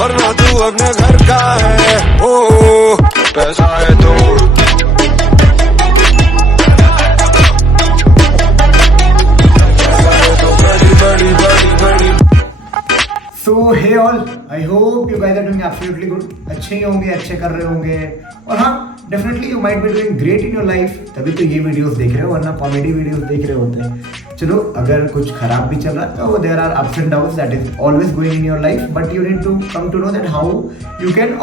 वरना तू अपने घर का है। ओ पैसा है तो बड़ी बड़ी बड़ी। So hey all, I hope you guys are doing absolutely good. अच्छे ही होंगे, अच्छे कर रहे होंगे। और हाँ, definitely you might be doing great in your life. तभी तो ये वीडियोस देख रहे हो, वरना कॉमेडी वीडियोस देख रहे होते हैं। चलो, अगर कुछ खराब भी चल रहा है तो there are ups and downs that is always going in your life, but you need to come to know that how you can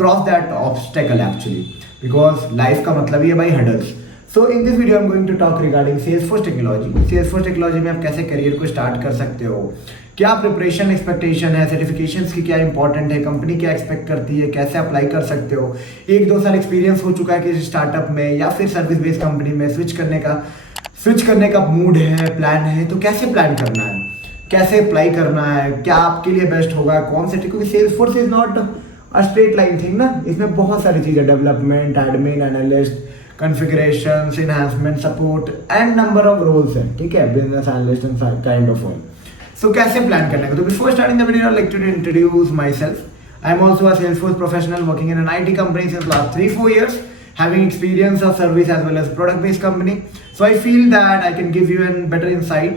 cross that obstacle actually, because life का मतलब ही है भाई hurdles. So in this video I'm going to talk regarding Salesforce technology. Salesforce technology में आप कैसे career को start कर सकते हो, क्या प्रिपरेशन एक्सपेक्टेशन है, सर्टिफिकेशंस की क्या इंपॉर्टेंट है, कंपनी क्या एक्सपेक्ट करती है, कैसे अप्लाई कर सकते हो, 1-2 साल एक्सपीरियंस हो चुका है कि स्टार्टअप में या फिर सर्विस बेस्ड कंपनी में स्विच करने का मूड है, प्लान है, तो कैसे प्लान करना है, कैसे अप्लाई करना है, क्या आपके लिए बेस्ट होगा, कौन से, क्योंकि Salesforce is not a straight line thing ना, इसमें बहुत सारी चीज़ें, development, admin, analyst, configurations, enhancement, support and number of roles है, ठीक है, business analyst and kind of all. So कैसे प्लान करने का, तो before starting the video I like to introduce myself. I am also a Salesforce professional working in an IT company since last 3-4 years, having experience of service as well as product based company. So I feel that I can give you a better insight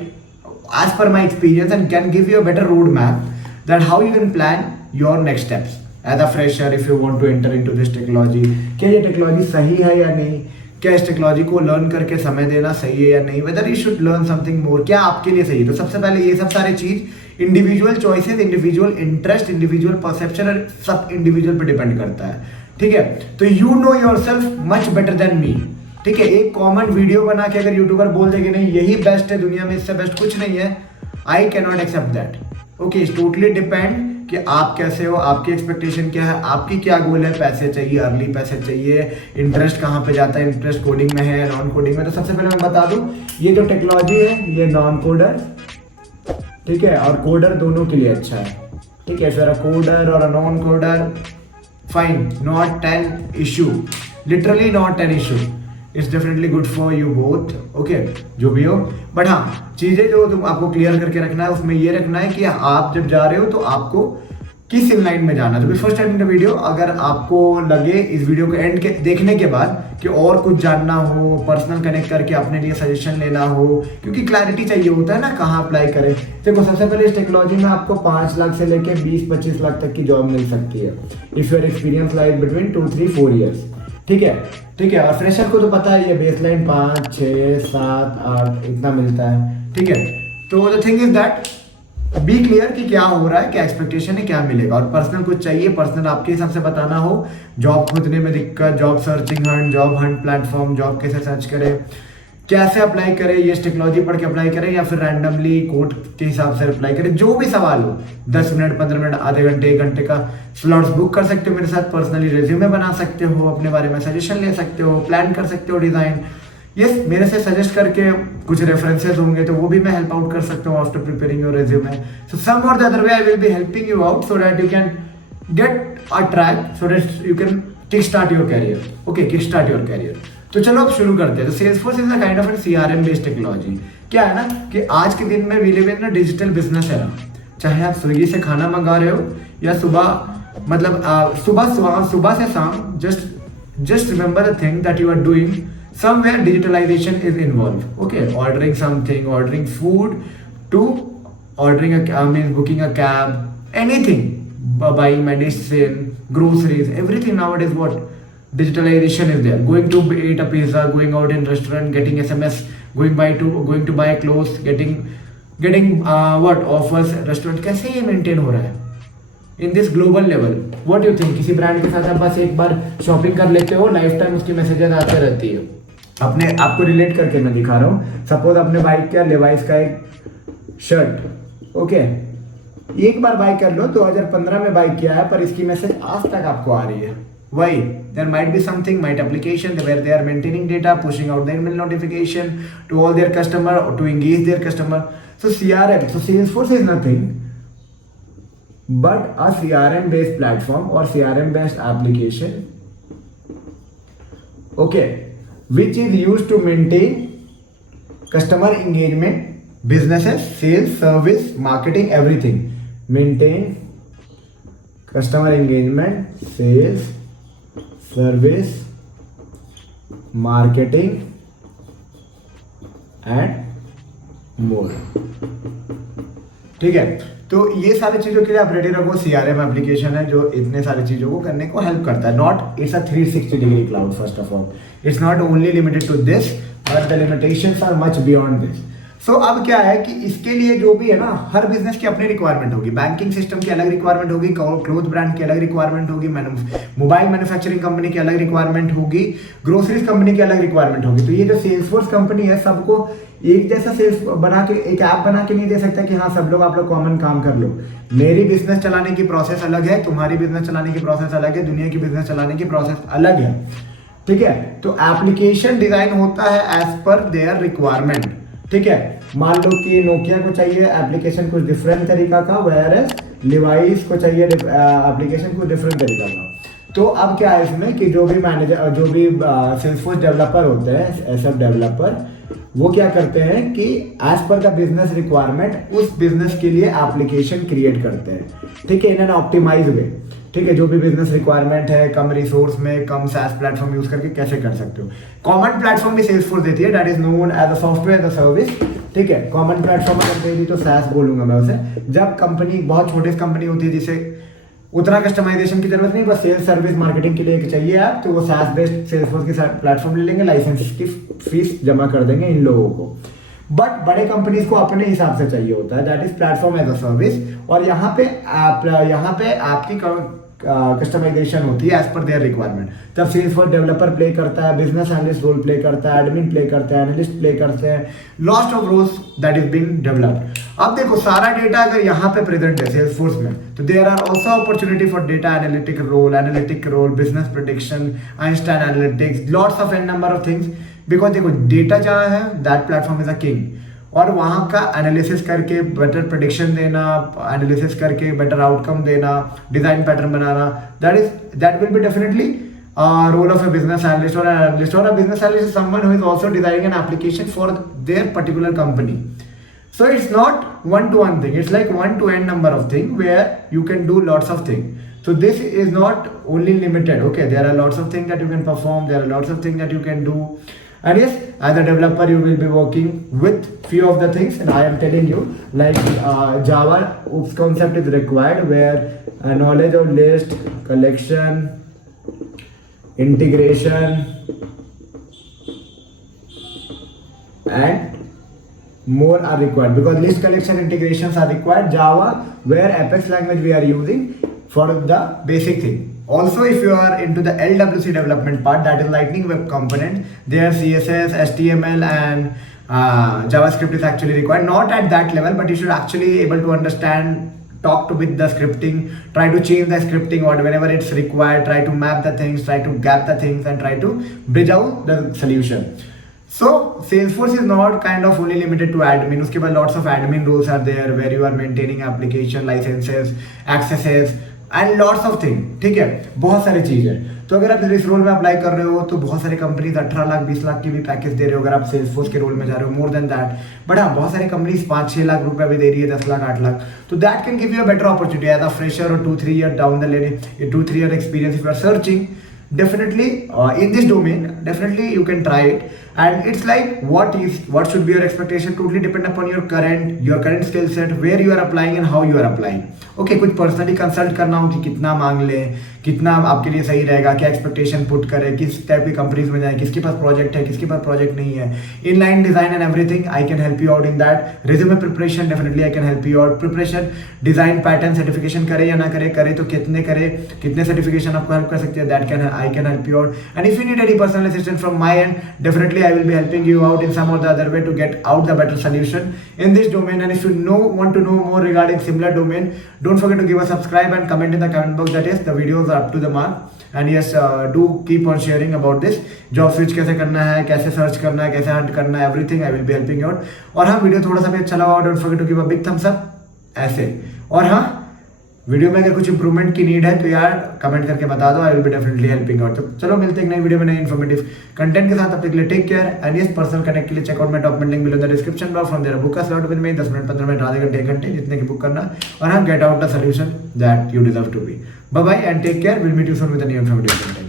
as per my experience and can give you a better roadmap that how you can plan your next steps as a fresher if you want to enter into this technology. क्या ये technology सही है या नहीं, क्या इस technology को learn करके समय देना सही है या नहीं, whether you should learn something more, क्या आपके लिए सही है। तो सबसे पहले ये सब सारे चीज individual choices, individual interest, individual perception और सब इंडिविजुअल पे डिपेंड करता है, ठीक है। तो you know yourself much better than me, ठीक है। एक कॉमन वीडियो बना के अगर यूट्यूबर बोल दे कि नहीं यही बेस्ट है दुनिया में, इससे बेस्ट कुछ नहीं है, I can not accept that. Okay, it's totally depend कि आप कैसे हो, आपकी एक्सपेक्टेशन क्या है, आपकी क्या गोल है, पैसे चाहिए, अर्ली पैसे चाहिए, इंटरेस्ट कहाँ पे जाता है, इंटरेस्ट कोडिंग में है, नॉन कोडिंग में। तो सबसे पहले मैं बता दूं, ये जो टेक्नोलॉजी है ये नॉन कोडर, ठीक है, और कोडर दोनों के लिए अच्छा है, ठीक है। फिर कोडर और non coder, fine, not an issue, literally not an issue, it's definitely good for you both, okay, जो भी हो। बट हाँ, चीज़ें जो तुम आपको क्लियर करके रखना है उसमें ये रखना है कि आप जब जा रहे हो तो आपको किस लाइन में जाना है। तो बिफोर स्टार्टिंग द वीडियो, अगर आपको लगे इस वीडियो को एंड के देखने के बाद कि और कुछ जानना हो, पर्सनल कनेक्ट करके अपने लिए सजेशन लेना हो, क्योंकि क्लैरिटी चाहिए होता है ना कहाँ अप्लाई करें। देखो, सबसे पहले इस टेक्नोलॉजी में आपको 5 लाख से लेके 20-25 लाख तक की जॉब मिल सकती है if your experience like between 2-3-4 years, ठीक है, ठीक है। और फ्रेशर को तो पता है ये बेसलाइन 5, 6, 7, 8 इतना मिलता है, ठीक है। तो the thing is that be clear कि क्या हो रहा है, क्या एक्सपेक्टेशन है, क्या मिलेगा। और पर्सनल कुछ चाहिए, पर्सनल आपके हिसाब से बताना हो, जॉब खोजने में दिक्कत, job searching Hunt, job Hunt platform, job कैसे सर्च करें, कैसे अप्लाई करें, ये टेक्नोलॉजी पढ़ के अप्लाई करें या फिर रैंडमली कोड के हिसाब से अप्लाई करें, जो भी सवाल हो, 10 मिनट, 15 मिनट, आधे घंटे, 1 घंटे का स्लॉट्स बुक कर सकते हो मेरे साथ, पर्सनली रिज्यूमे बना सकते हो, अपने बारे में सजेशन ले सकते हो, प्लान कर सकते हो डिज़ाइन, यस, मेरे से सजेस्ट करके कुछ रेफरेंसेस होंगे तो वो भी मैं हेल्प आउट कर सकता हूँ after preparing your resume. So some or the other way I will be helping you out so that you can get a track, so that you can kick start your career, okay, kick start your career. तो चलो अब शुरू करते हैं। तो Salesforce is a kind of CRM based technology. क्या है ना कि आज के दिन में we live in digital business है ना, चाहे आप स्विगी से खाना मंगा रहे हो या सुबह से शाम, just remember the thing that you are doing, somewhere digitalization is involved, okay, ordering something, ordering food to booking a cab, anything, buying medicine, groceries, everything nowadays, what digitalization is there. Going to eat a pizza, going out in restaurant, getting SMS, going to buy clothes, getting what offers restaurant, कैसे ये maintain हो रहा है in this global level. What you think, किसी brand के साथ आप बस एक बार शॉपिंग कर लेते हो, लाइफ टाइम उसकी मैसेजेस आते रहती है। अपने आपको रिलेट करके मैं दिखा रहा हूँ, सपोज आपने बाई किया लेवाइस का एक शर्ट, ओके, एक बार बाई कर लो, 2015 में बाई किया है, पर इसकी मैसेज आज तक आपको आ रही है। Why? There might be something, might application where they are maintaining data, pushing out the email notification to all their customer or to engage their customer. So CRM, so Salesforce is nothing but a CRM based platform or CRM based application, okay, which is used to maintain customer engagement, businesses, sales, service, marketing, everything. Maintain customer engagement, sales, service, marketing and more. ठीक है, तो ये सारी चीजों के लिए आप ready रखो। CRM एप्लीकेशन है जो इतने सारी चीजों को करने को हेल्प करता है। Not it's a 360 degree cloud. First of all it's not only limited to this but the limitations are much beyond this. So अब क्या है कि इसके लिए जो भी है ना, हर बिजनेस की अपनी रिक्वायरमेंट होगी। बैंकिंग सिस्टम की अलग रिक्वायरमेंट होगी, क्लोथ ब्रांड की अलग रिक्वायरमेंट होगी, मोबाइल मैन्युफैक्चरिंग कंपनी की अलग रिक्वायरमेंट होगी, ग्रोसरीज कंपनी की अलग रिक्वायरमेंट होगी। तो ये जो सेल्सफोर्स कंपनी है सबको एक जैसा सेल्स बना के, एक ऐप बना के नहीं दे सकता कि हाँ सब लोग आप लोग कॉमन काम कर लो। मेरी बिजनेस चलाने की प्रोसेस अलग है, तुम्हारी बिजनेस चलाने की प्रोसेस अलग है, दुनिया की बिजनेस चलाने की प्रोसेस अलग है। ठीक है, तो एप्लीकेशन डिजाइन होता है एज पर देयर रिक्वायरमेंट। ठीक है, मान लो कि नोकिया को चाहिए एप्लीकेशन कुछ डिफरेंट तरीका का, वेयर एज लिवाइस को चाहिए एप्लीकेशन कुछ डिफरेंट तरीका का। तो अब क्या है इसमें कि जो भी मैनेजर, जो भी सेल्सफोर्स डेवलपर होते हैं, एसएफ डेवलपर, वो क्या करते हैं कि as per the business requirement उस बिजनेस के लिए एप्लीकेशन क्रिएट करते हैं। ठीक है, इन एन ऑप्टिमाइज वे। ठीक है, जो भी बिजनेस रिक्वायरमेंट है, कम रिसोर्स में कम SaaS प्लेटफॉर्म यूज करके कैसे कर सकते हो। कॉमन प्लेटफॉर्म भी सेल्सफोर्स देती है, that is known as a software as a service. ठीक है, कॉमन प्लेटफॉर्म अगर दे दी तो SaaS बोलूंगा मैं उसे। जब कंपनी बहुत छोटी कंपनी होती है जिसे उतना कस्टमाइजेशन की जरूरत नहीं, बस सेल्स सर्विस मार्केटिंग के लिए चाहिए ऐप, तो वो SaaS बेस्ड सेल्सफोर्स की प्लेटफॉर्म ले लेंगे, लाइसेंस की फीस जमा कर देंगे इन लोगों को। बट बड़े कंपनीज को अपने हिसाब से चाहिए होता है, that is platform as a service. और यहाँ पे आपकी कस्टमाइजेशन होती है एज पर देयर रिक्वायरमेंट। तब सेल्सफोर्स डेवलपर प्ले करता है, बिजनेस एनालिस्ट रोल प्ले करता है, एडमिन प्ले करता है, एनालिस्ट प्ले करते हैं, lot of roles that is being developed. अब देखो सारा डेटा अगर यहाँ पे प्रेजेंट है सेल्सफोर्स में, तो there are also opportunity for data analytic role, business prediction, Einstein analytics, lots of an number of things. Because देखो डेटा जहाँ है that platform is a king, और वहाँ का एनालिसिस करके बेटर प्रेडिक्शन देना, एनालिसिस करके बेटर आउटकम देना, डिजाइन पैटर्न बनाना, that will be definitely role of a business analyst or an analyst, or a business analyst is someone who is also designing an application for their particular company. So it's not one-to-one thing, it's like one-to-n number of things where you can do lots of things. So this is not only limited, okay, there are lots of things that you can perform, there are lots of things that you can do. And yes, as a developer you will be working with few of the things, and I am telling you like Java OOPS concept is required, where knowledge of list, collection, integration and more are required, because list collection integrations are required. Java, where Apex language we are using for the basic thing. Also, if you are into the LWC development part, that is Lightning Web Component, there CSS, HTML and JavaScript is actually required. Not at that level, but you should actually able to understand, talk to with the scripting, try to change the scripting or whenever it's required, try to map the things, try to gap the things and try to bridge out the solution. So Salesforce is not kind of only limited to admin. उसके बाद lots of admin roles are there where you are maintaining application licenses, accesses and lots of things. ठीक है, बहुत सारी चीज़ है। तो अगर आप इस रोल में अप्लाई कर रहे हो तो बहुत सारी कंपनीज 18 लाख 20 लाख की भी पैकेज दे रहे हो अगर आप सेल्सफोर्स के रोल में जा रहे हो, मोर देन दैट। बट हाँ, बहुत सारी कंपनीज 5-6 लाख रुपए भी दे रही है, 10 लाख 8 लाख। तो that can give you a better opportunity as a fresher और 2-3 year down the lane, 2-3 year experience if you are searching definitely in this domain, definitely you can try it. And it's like what should be your expectation totally depend upon your current skill set, where you are applying and how you are applying. Okay, कुछ personally consult करना हो कि कितना मांग ले, कितना आपके लिए सही रहेगा, क्या एक्सपेक्टेशन पुट करे, किस टाइप की कंपनीज में जाए, किसके पास प्रोजेक्ट है, किसके पास प्रोजेक्ट नहीं है, inline design and everything I can help you out in that. Resume preparation definitely I can help you out. Preparation, design pattern, certification करे या ना करे, करे तो कितने करे, कितने सर्टिफिकेशन आपको हेल्प कर सकती है, that can I can help you out. And if you need any personal assistant from my and, definitely I will B helping you out in some or the other way to get out the better solution in this domain. And if you want to know more regarding similar domain, don't forget to give a subscribe and comment in the comment box, that is the videos are up to the mark. And yes, do keep on sharing about this, job switch कैसे करना है, कैसे search करना है, कैसे Hunt करना है, everything I will be helping you out. और हाँ, वीडियो थोड़ा सा भी अच्छा लगा, don't forget to give a big thumbs up ऐसे। और हाँ, वीडियो में अगर कुछ इंप्रूवमेंट की नीड है तो यार कमेंट करके बता दो, आई will be definitely helping out. तो चलो मिलते हैं एक नई वीडियो में नई इन्फॉर्मेटिव कंटेंट के साथ। तब तक के लिए take care and yes, personal connect के लिए check out my document link below in the description box from there book का slot with me 10 minute 15 minute आधे घंटे 1 घंटे जितने की बुक करना, और हाँ get out the solution that you deserve to be. Bye bye and take care, will meet you soon with a new informative content.